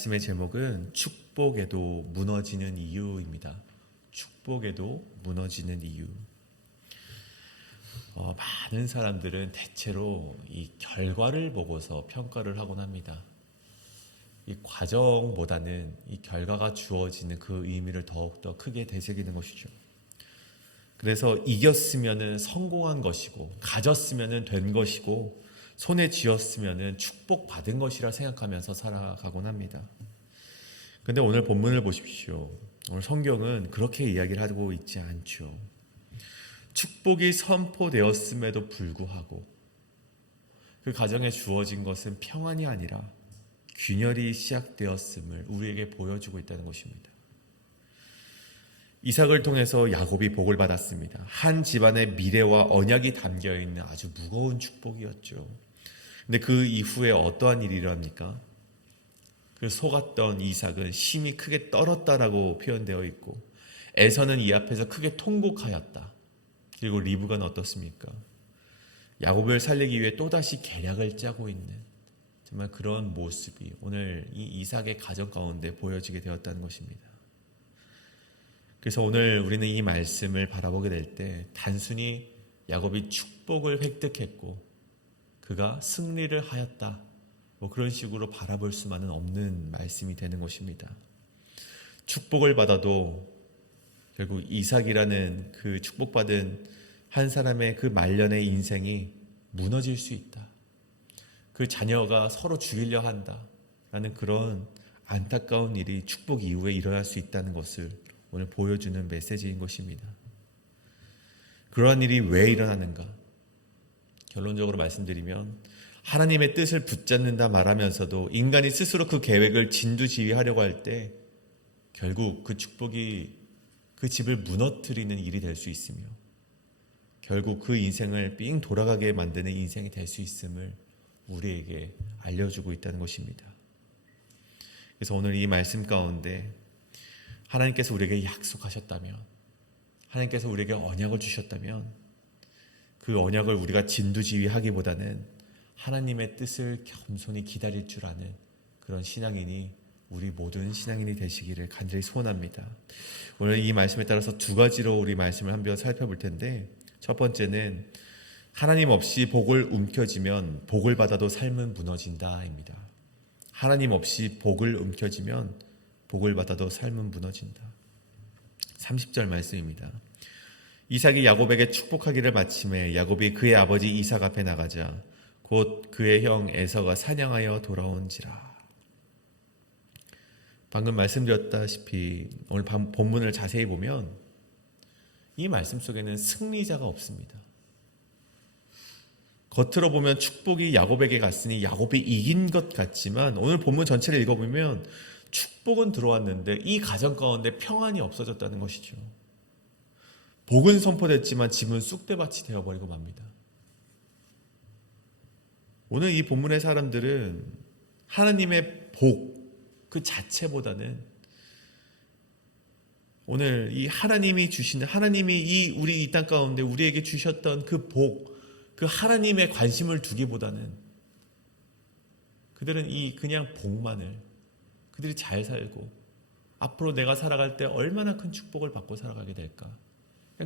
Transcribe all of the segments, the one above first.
말씀의 제목은 축복에도 무너지는 이유입니다. 축복에도 무너지는 이유. 많은 사람들은 대체로 이 결과를 보고서 평가를 하곤 합니다. 이 과정보다는 이 결과가 주어지는 그 의미를 더욱더 크게 되새기는 것이죠. 그래서 이겼으면은 성공한 것이고, 가졌으면은 된 것이고, 손에 쥐었으면은 축복받은 것이라 생각하면서 살아가곤 합니다. 근데 오늘 본문을 보십시오. 오늘 성경은 그렇게 이야기를 하고 있지 않죠. 축복이 선포되었음에도 불구하고 그 가정에 주어진 것은 평안이 아니라 균열이 시작되었음을 우리에게 보여주고 있다는 것입니다. 이삭을 통해서 야곱이 복을 받았습니다. 한 집안의 미래와 언약이 담겨있는 아주 무거운 축복이었죠. 근데 그 이후에 어떠한 일이 일어납니까? 그 속았던 이삭은 심히 크게 떨었다라고 표현되어 있고, 에서는 이 앞에서 크게 통곡하였다. 그리고 리브가는 어떻습니까? 야곱을 살리기 위해 또다시 계략을 짜고 있는 정말 그런 모습이 오늘 이 이삭의 가정 가운데 보여지게 되었다는 것입니다. 그래서 오늘 우리는 이 말씀을 바라보게 될 때 단순히 야곱이 축복을 획득했고 그가 승리를 하였다, 그런 식으로 바라볼 수만은 없는 말씀이 되는 것입니다. 축복을 받아도 결국 이삭이라는 그 축복받은 한 사람의 그 말년의 인생이 무너질 수 있다. 그 자녀가 서로 죽이려 한다라는 그런 안타까운 일이 축복 이후에 일어날 수 있다는 것을 오늘 보여주는 메시지인 것입니다. 그러한 일이 왜 일어나는가? 결론적으로 말씀드리면 하나님의 뜻을 붙잡는다 말하면서도 인간이 스스로 그 계획을 진두지휘하려고 할 때 결국 그 축복이 그 집을 무너뜨리는 일이 될 수 있으며 결국 그 인생을 삥 돌아가게 만드는 인생이 될 수 있음을 우리에게 알려주고 있다는 것입니다. 그래서 오늘 이 말씀 가운데 하나님께서 우리에게 약속하셨다면, 하나님께서 우리에게 언약을 주셨다면 그 언약을 우리가 진두지휘하기보다는 하나님의 뜻을 겸손히 기다릴 줄 아는 그런 신앙인이 우리 모든 신앙인이 되시기를 간절히 소원합니다. 오늘 이 말씀에 따라서 두 가지로 우리 말씀을 한번 살펴볼 텐데, 첫 번째는 하나님 없이 복을 움켜쥐면 복을 받아도 삶은 무너진다입니다. 하나님 없이 복을 움켜쥐면 복을 받아도 삶은 무너진다. 30절 말씀입니다. 이삭이 야곱에게 축복하기를 마침에 야곱이 그의 아버지 이삭 앞에 나가자 곧 그의 형 에서가 사냥하여 돌아온지라. 방금 말씀드렸다시피 오늘 본문을 자세히 보면 이 말씀 속에는 승리자가 없습니다. 겉으로 보면 축복이 야곱에게 갔으니 야곱이 이긴 것 같지만 오늘 본문 전체를 읽어보면 축복은 들어왔는데 이 가정 가운데 평안이 없어졌다는 것이죠. 복은 선포됐지만 집은 쑥대밭이 되어버리고 맙니다. 오늘 이 본문의 사람들은 하나님의 복 그 자체보다는 오늘 이 하나님이 주시는, 하나님이 우리 이 땅 가운데 우리에게 주셨던 그 복, 그 하나님에 관심을 두기보다는 그들은 그냥 복만을, 그들이 잘 살고 앞으로 내가 살아갈 때 얼마나 큰 축복을 받고 살아가게 될까,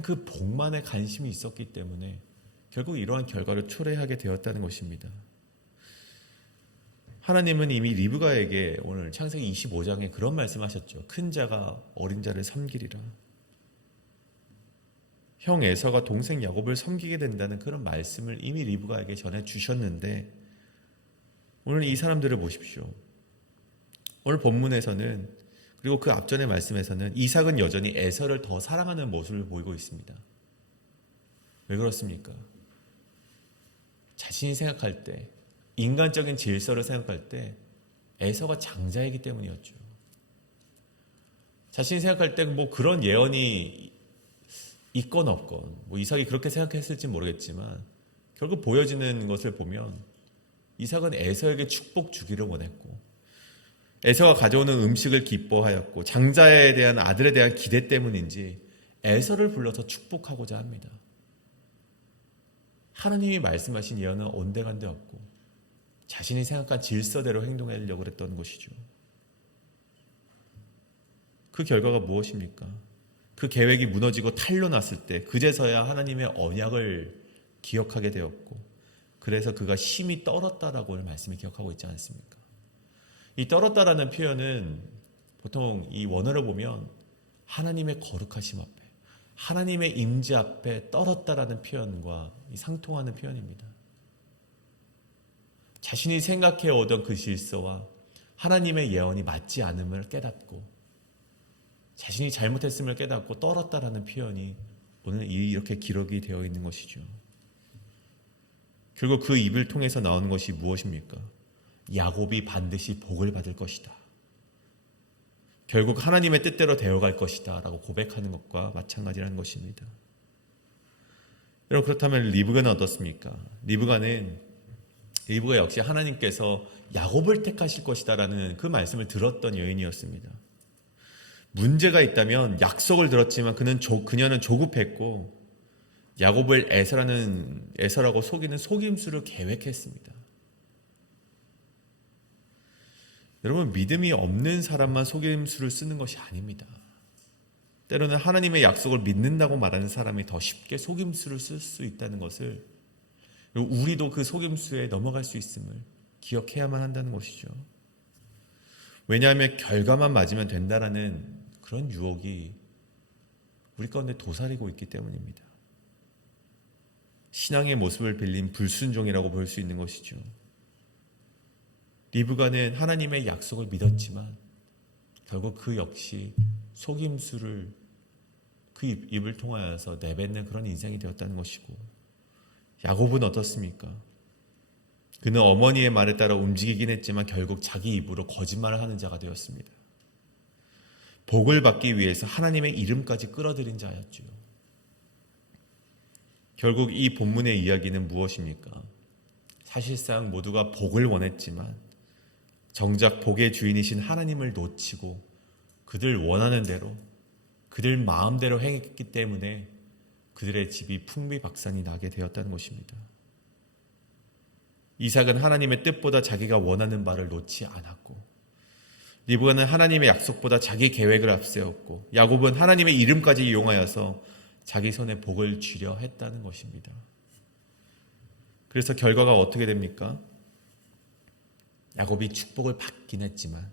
그 복만에 관심이 있었기 때문에 결국 이러한 결과를 초래하게 되었다는 것입니다. 하나님은 이미 리브가에게 오늘 창세기 25장에 그런 말씀하셨죠. 큰 자가 어린 자를 섬기리라. 형 에서가 동생 야곱을 섬기게 된다는 그런 말씀을 이미 리브가에게 전해주셨는데 오늘 이 사람들을 보십시오. 오늘 본문에서는, 그리고 그 앞전의 말씀에서는 이삭은 여전히 에서를 더 사랑하는 모습을 보이고 있습니다. 왜 그렇습니까? 자신이 생각할 때, 인간적인 질서를 생각할 때 에서가 장자이기 때문이었죠. 자신이 생각할 때 그런 예언이 있건 없건, 이삭이 그렇게 생각했을지 모르겠지만 결국 보여지는 것을 보면 이삭은 에서에게 축복 주기를 원했고 에서가 가져오는 음식을 기뻐하였고 장자에 대한 아들에 대한 기대 때문인지 에서를 불러서 축복하고자 합니다. 하나님이 말씀하신 예언은 온데간데 없고 자신이 생각한 질서대로 행동하려고 했던 것이죠. 그 결과가 무엇입니까? 그 계획이 무너지고 탄로 났을 때 그제서야 하나님의 언약을 기억하게 되었고, 그래서 그가 심히 떨었다라고 오늘 말씀이 기억하고 있지 않습니까? 이 떨었다라는 표현은 보통 이 원어를 보면 하나님의 거룩하심 앞에, 하나님의 임재 앞에 떨었다라는 표현과 상통하는 표현입니다. 자신이 생각해 오던 그 질서와 하나님의 예언이 맞지 않음을 깨닫고, 자신이 잘못했음을 깨닫고 떨었다라는 표현이 오늘 이렇게 기록이 되어 있는 것이죠. 결국 그 입을 통해서 나오는 것이 무엇입니까? 야곱이 반드시 복을 받을 것이다. 결국 하나님의 뜻대로 되어갈 것이다 라고 고백하는 것과 마찬가지라는 것입니다. 여러분, 그렇다면 리브가는 어떻습니까? 리브가 역시 하나님께서 야곱을 택하실 것이다 라는 그 말씀을 들었던 여인이었습니다. 문제가 있다면 약속을 들었지만 그녀는 조급했고 야곱을 에서라고 속이는 속임수를 계획했습니다. 여러분, 믿음이 없는 사람만 속임수를 쓰는 것이 아닙니다. 때로는 하나님의 약속을 믿는다고 말하는 사람이 더 쉽게 속임수를 쓸 수 있다는 것을, 우리도 그 속임수에 넘어갈 수 있음을 기억해야만 한다는 것이죠. 왜냐하면 결과만 맞으면 된다라는 그런 유혹이 우리 가운데 도사리고 있기 때문입니다. 신앙의 모습을 빌린 불순종이라고 볼 수 있는 것이죠. 리브가는 하나님의 약속을 믿었지만 결국 그 역시 속임수를 그 입을 통하여서 내뱉는 그런 인생이 되었다는 것이고, 야곱은 어떻습니까? 그는 어머니의 말에 따라 움직이긴 했지만 결국 자기 입으로 거짓말을 하는 자가 되었습니다. 복을 받기 위해서 하나님의 이름까지 끌어들인 자였죠. 결국 이 본문의 이야기는 무엇입니까? 사실상 모두가 복을 원했지만 정작 복의 주인이신 하나님을 놓치고 그들 원하는 대로, 그들 마음대로 행했기 때문에 그들의 집이 풍비박산이 나게 되었다는 것입니다. 이삭은 하나님의 뜻보다 자기가 원하는 바를 놓지 않았고, 리브가는 하나님의 약속보다 자기 계획을 앞세웠고, 야곱은 하나님의 이름까지 이용하여서 자기 손에 복을 쥐려 했다는 것입니다. 그래서 결과가 어떻게 됩니까? 야곱이 축복을 받긴 했지만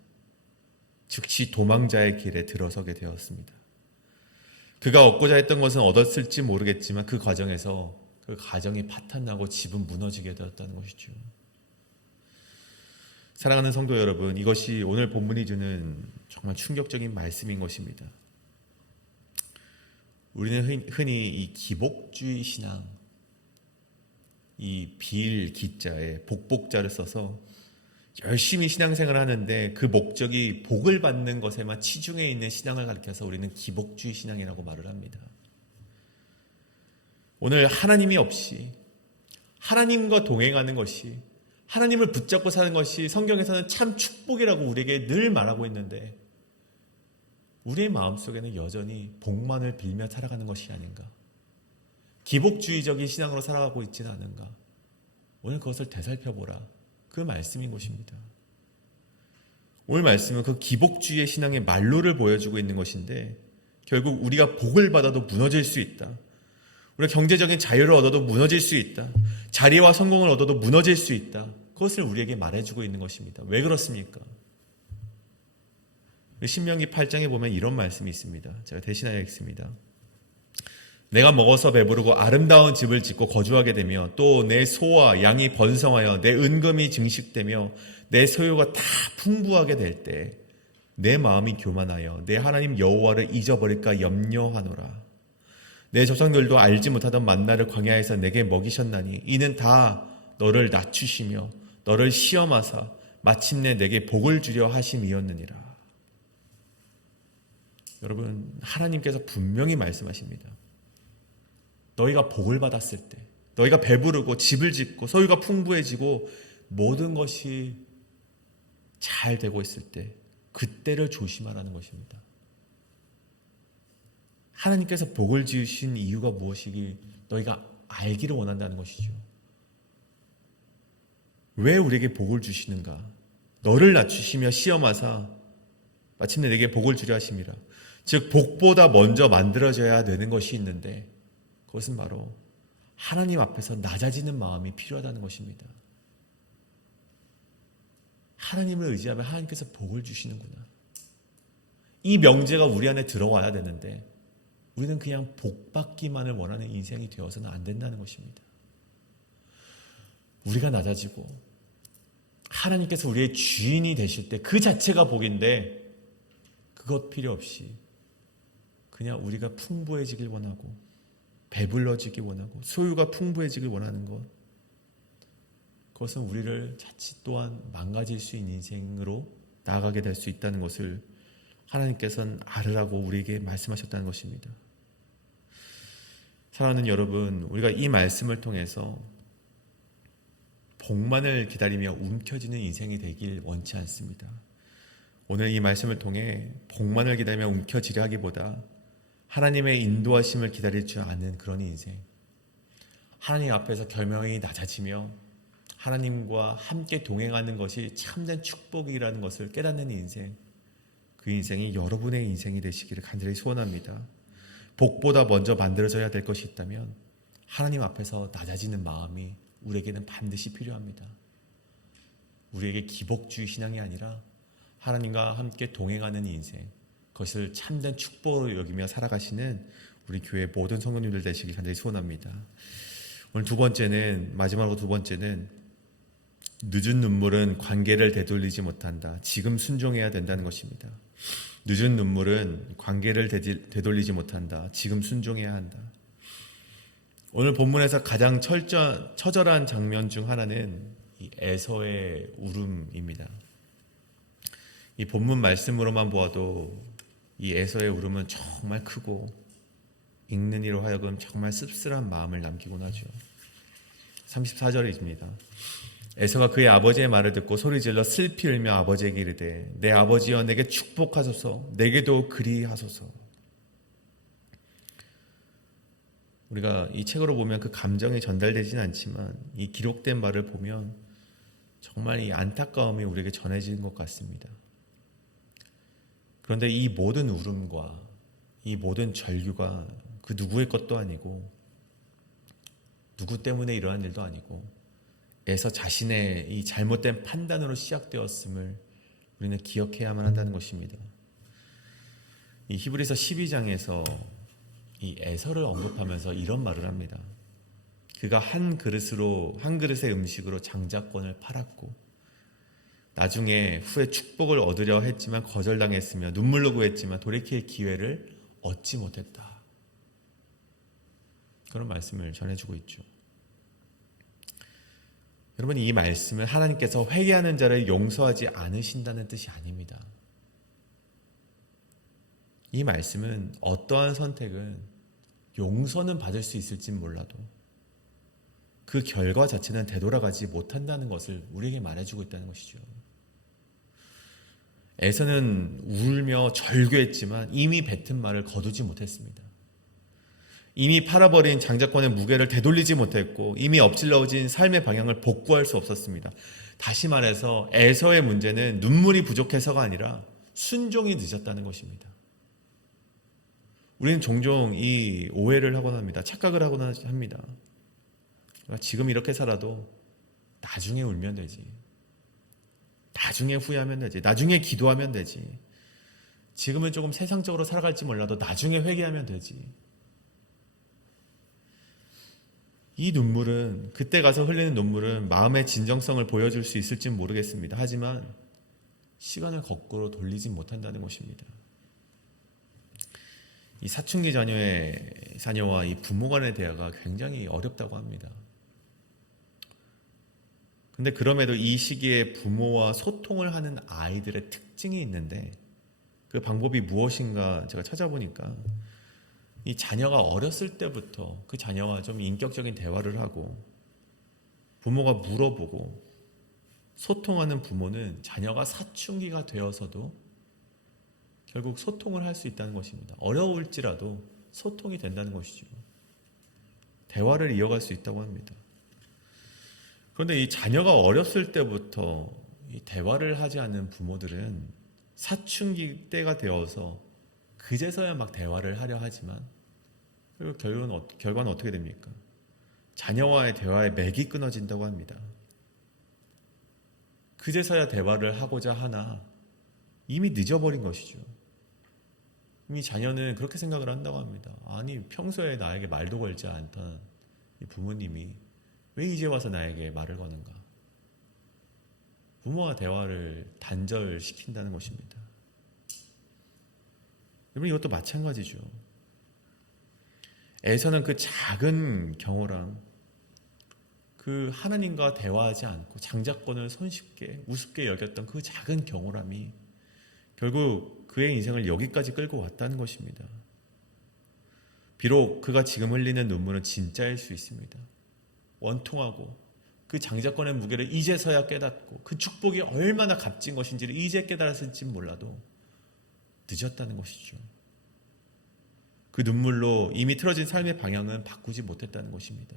즉시 도망자의 길에 들어서게 되었습니다. 그가 얻고자 했던 것은 얻었을지 모르겠지만 그 과정에서 그 가정이 파탄나고 집은 무너지게 되었다는 것이죠. 사랑하는 성도 여러분, 이것이 오늘 본문이 주는 정말 충격적인 말씀인 것입니다. 우리는 흔히 이 기복주의 신앙, 이 빌 기자에 복복자를 써서 열심히 신앙생활을 하는데 그 목적이 복을 받는 것에만 치중해 있는 신앙을 가리켜서 우리는 기복주의 신앙이라고 말을 합니다. 오늘 하나님이 없이 하나님과 동행하는 것이, 하나님을 붙잡고 사는 것이 성경에서는 참 축복이라고 우리에게 늘 말하고 있는데, 우리의 마음속에는 여전히 복만을 빌며 살아가는 것이 아닌가, 기복주의적인 신앙으로 살아가고 있지는 않은가, 오늘 그것을 되살펴보라, 그 말씀인 것입니다. 오늘 말씀은 그 기복주의의 신앙의 말로를 보여주고 있는 것인데, 결국 우리가 복을 받아도 무너질 수 있다, 우리가 경제적인 자유를 얻어도 무너질 수 있다, 자리와 성공을 얻어도 무너질 수 있다, 그것을 우리에게 말해주고 있는 것입니다. 왜 그렇습니까? 신명기 8장에 보면 이런 말씀이 있습니다. 제가 대신하여 읽습니다. 내가 먹어서 배부르고 아름다운 집을 짓고 거주하게 되며 또 내 소와 양이 번성하여 내 은금이 증식되며 내 소유가 다 풍부하게 될 때 내 마음이 교만하여 내 하나님 여호와를 잊어버릴까 염려하노라. 내 조상들도 알지 못하던 만나를 광야에서 내게 먹이셨나니 이는 다 너를 낮추시며 너를 시험하사 마침내 내게 복을 주려 하심이었느니라. 여러분, 하나님께서 분명히 말씀하십니다. 너희가 복을 받았을 때, 너희가 배부르고 집을 짓고 소유가 풍부해지고 모든 것이 잘 되고 있을 때 그때를 조심하라는 것입니다. 하나님께서 복을 지으신 이유가 무엇이기 너희가 알기를 원한다는 것이죠. 왜 우리에게 복을 주시는가? 너를 낮추시며 시험하사 마침내 내게 복을 주려 하심이라. 즉 복보다 먼저 만들어져야 되는 것이 있는데 그것은 바로 하나님 앞에서 낮아지는 마음이 필요하다는 것입니다. 하나님을 의지하면 하나님께서 복을 주시는구나. 이 명제가 우리 안에 들어와야 되는데 우리는 그냥 복받기만을 원하는 인생이 되어서는 안 된다는 것입니다. 우리가 낮아지고 하나님께서 우리의 주인이 되실 때 그 자체가 복인데 그것 필요 없이 그냥 우리가 풍부해지길 원하고 배불러지길 원하고 소유가 풍부해지길 원하는 것, 그것은 우리를 자칫 또한 망가질 수 있는 인생으로 나아가게 될 수 있다는 것을 하나님께서는 알으라고 우리에게 말씀하셨다는 것입니다. 사랑하는 여러분, 우리가 이 말씀을 통해서 복만을 기다리며 움켜쥐는 인생이 되길 원치 않습니다. 오늘 이 말씀을 통해 복만을 기다리며 움켜쥐려 하기보다 하나님의 인도하심을 기다릴 줄 아는 그런 인생, 하나님 앞에서 결명이 낮아지며 하나님과 함께 동행하는 것이 참된 축복이라는 것을 깨닫는 인생, 그 인생이 여러분의 인생이 되시기를 간절히 소원합니다. 복보다 먼저 만들어져야 될 것이 있다면 하나님 앞에서 낮아지는 마음이 우리에게는 반드시 필요합니다. 우리에게 기복주의 신앙이 아니라 하나님과 함께 동행하는 인생, 그것을 참된 축복으로 여기며 살아가시는 우리 교회 모든 성도님들 되시길 간절히 소원합니다. 오늘 마지막으로 두 번째는 늦은 눈물은 관계를 되돌리지 못한다. 지금 순종해야 된다는 것입니다. 늦은 눈물은 관계를 되돌리지 못한다. 지금 순종해야 한다. 오늘 본문에서 가장 처절한 장면 중 하나는 이 에서의 울음입니다. 이 본문 말씀으로만 보아도 이 에서의 울음은 정말 크고 읽는 이로 하여금 정말 씁쓸한 마음을 남기곤 하죠. 34절입니다. 에서가 그의 아버지의 말을 듣고 소리질러 슬피 울며 아버지에게 이르되 내 아버지여 내게 축복하소서, 내게도 그리하소서. 우리가 이 책으로 보면 그 감정이 전달되지는 않지만 이 기록된 말을 보면 정말 이 안타까움이 우리에게 전해지는 것 같습니다. 그런데 이 모든 울음과 이 모든 절규가 그 누구의 것도 아니고 누구 때문에 이러한 일도 아니고 에서 자신의 이 잘못된 판단으로 시작되었음을 우리는 기억해야만 한다는 것입니다. 이 히브리서 12장에서 이 에서를 언급하면서 이런 말을 합니다. 그가 한 그릇의 음식으로 장자권을 팔았고 나중에 후에 축복을 얻으려 했지만 거절당했으며 눈물로 구했지만 돌이킬 기회를 얻지 못했다. 그런 말씀을 전해주고 있죠. 여러분, 이 말씀은 하나님께서 회개하는 자를 용서하지 않으신다는 뜻이 아닙니다. 이 말씀은 어떠한 선택은 용서는 받을 수 있을진 몰라도 그 결과 자체는 되돌아가지 못한다는 것을 우리에게 말해주고 있다는 것이죠. 에서는 울며 절규했지만 이미 뱉은 말을 거두지 못했습니다. 이미 팔아버린 장자권의 무게를 되돌리지 못했고 이미 엎질러진 삶의 방향을 복구할 수 없었습니다. 다시 말해서 에서의 문제는 눈물이 부족해서가 아니라 순종이 늦었다는 것입니다. 우리는 종종 이 오해를 하곤 합니다. 착각을 하곤 합니다. 지금 이렇게 살아도 나중에 울면 되지. 나중에 후회하면 되지. 나중에 기도하면 되지. 지금은 조금 세상적으로 살아갈지 몰라도 나중에 회개하면 되지. 이 눈물은, 그때 가서 흘리는 눈물은 마음의 진정성을 보여줄 수 있을지는 모르겠습니다. 하지만 시간을 거꾸로 돌리지 못한다는 것입니다. 이 사춘기 자녀와 이 부모 간의 대화가 굉장히 어렵다고 합니다. 근데 그럼에도 이 시기에 부모와 소통을 하는 아이들의 특징이 있는데 그 방법이 무엇인가 제가 찾아보니까 이 자녀가 어렸을 때부터 그 자녀와 좀 인격적인 대화를 하고 부모가 물어보고 소통하는 부모는 자녀가 사춘기가 되어서도 결국 소통을 할 수 있다는 것입니다. 어려울지라도 소통이 된다는 것이죠. 대화를 이어갈 수 있다고 합니다. 그런데 이 자녀가 어렸을 때부터 이 대화를 하지 않는 부모들은 사춘기 때가 되어서 그제서야 막 대화를 하려 하지만 그리고 결과는 어떻게 됩니까? 자녀와의 대화의 맥이 끊어진다고 합니다. 그제서야 대화를 하고자 하나 이미 늦어버린 것이죠. 이미 자녀는 그렇게 생각을 한다고 합니다. 아니, 평소에 나에게 말도 걸지 않던 이 부모님이 왜 이제 와서 나에게 말을 거는가? 부모와 대화를 단절시킨다는 것입니다. 여러분, 이것도 마찬가지죠. 에서는 그 작은 경호랑 그 하나님과 대화하지 않고 장자권을 손쉽게 우습게 여겼던 그 작은 경호람이 결국 그의 인생을 여기까지 끌고 왔다는 것입니다. 비록 그가 지금 흘리는 눈물은 진짜일 수 있습니다. 원통하고 그 장자권의 무게를 이제서야 깨닫고 그 축복이 얼마나 값진 것인지를 이제 깨달았을지 몰라도 늦었다는 것이죠. 그 눈물로 이미 틀어진 삶의 방향은 바꾸지 못했다는 것입니다.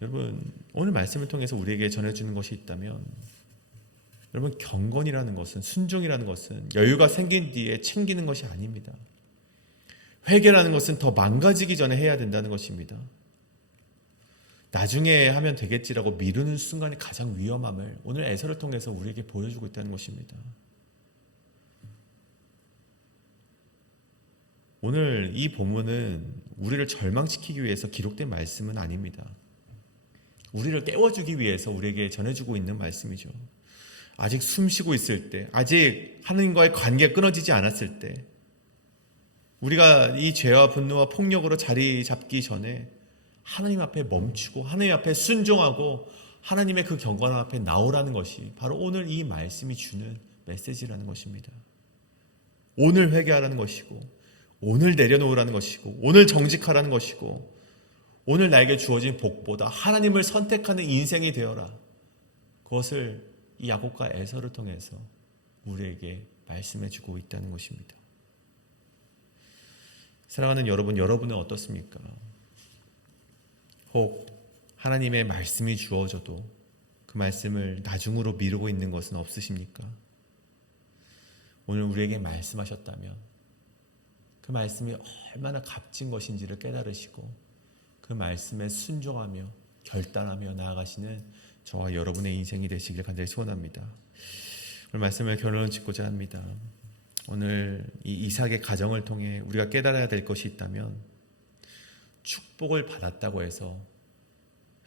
여러분, 오늘 말씀을 통해서 우리에게 전해주는 것이 있다면, 여러분, 경건이라는 것은, 순종이라는 것은 여유가 생긴 뒤에 챙기는 것이 아닙니다. 회개라는 것은 더 망가지기 전에 해야 된다는 것입니다. 나중에 하면 되겠지라고 미루는 순간이 가장 위험함을 오늘 에서를 통해서 우리에게 보여주고 있다는 것입니다. 오늘 이 본문은 우리를 절망시키기 위해서 기록된 말씀은 아닙니다. 우리를 깨워주기 위해서 우리에게 전해주고 있는 말씀이죠. 아직 숨쉬고 있을 때, 아직 하나님과의 관계가 끊어지지 않았을 때, 우리가 이 죄와 분노와 폭력으로 자리 잡기 전에 하나님 앞에 멈추고 하나님 앞에 순종하고 하나님의 그 경건함 앞에 나오라는 것이 바로 오늘 이 말씀이 주는 메시지라는 것입니다. 오늘 회개하라는 것이고, 오늘 내려놓으라는 것이고, 오늘 정직하라는 것이고, 오늘 나에게 주어진 복보다 하나님을 선택하는 인생이 되어라. 그것을 이 야곱과 에서를 통해서 우리에게 말씀해 주고 있다는 것입니다. 사랑하는 여러분, 여러분은 어떻습니까? 혹 하나님의 말씀이 주어져도 그 말씀을 나중으로 미루고 있는 것은 없으십니까? 오늘 우리에게 말씀하셨다면 그 말씀이 얼마나 값진 것인지를 깨달으시고 그 말씀에 순종하며 결단하며 나아가시는 저와 여러분의 인생이 되시길 간절히 소원합니다. 오늘 말씀을 결론을 짓고자 합니다. 오늘 이 이삭의 가정을 통해 우리가 깨달아야 될 것이 있다면 축복을 받았다고 해서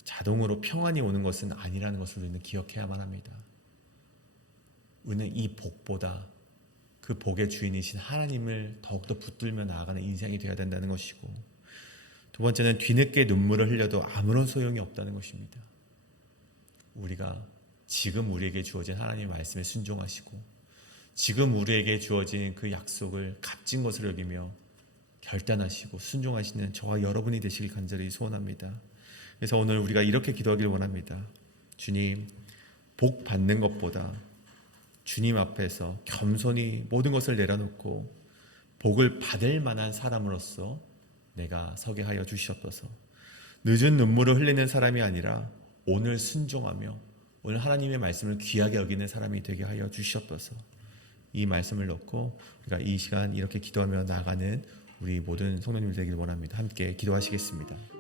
자동으로 평안이 오는 것은 아니라는 것을 우리는 기억해야만 합니다. 우리는 이 복보다 그 복의 주인이신 하나님을 더욱더 붙들며 나아가는 인생이 되어야 된다는 것이고, 두 번째는 뒤늦게 눈물을 흘려도 아무런 소용이 없다는 것입니다. 우리가 지금 우리에게 주어진 하나님의 말씀에 순종하시고 지금 우리에게 주어진 그 약속을 값진 것으로 여기며 결단하시고 순종하시는 저와 여러분이 되시길 간절히 소원합니다. 그래서 오늘 우리가 이렇게 기도하기를 원합니다. 주님, 복 받는 것보다 주님 앞에서 겸손히 모든 것을 내려놓고 복을 받을 만한 사람으로서 내가 서게 하여 주시옵소서. 늦은 눈물을 흘리는 사람이 아니라 오늘 순종하며 오늘 하나님의 말씀을 귀하게 여기는 사람이 되게 하여 주시옵소서. 이 말씀을 놓고 우리가 이 시간 이렇게 기도하며 나아가는 우리 모든 성도님들 되기를 원합니다. 함께 기도하시겠습니다.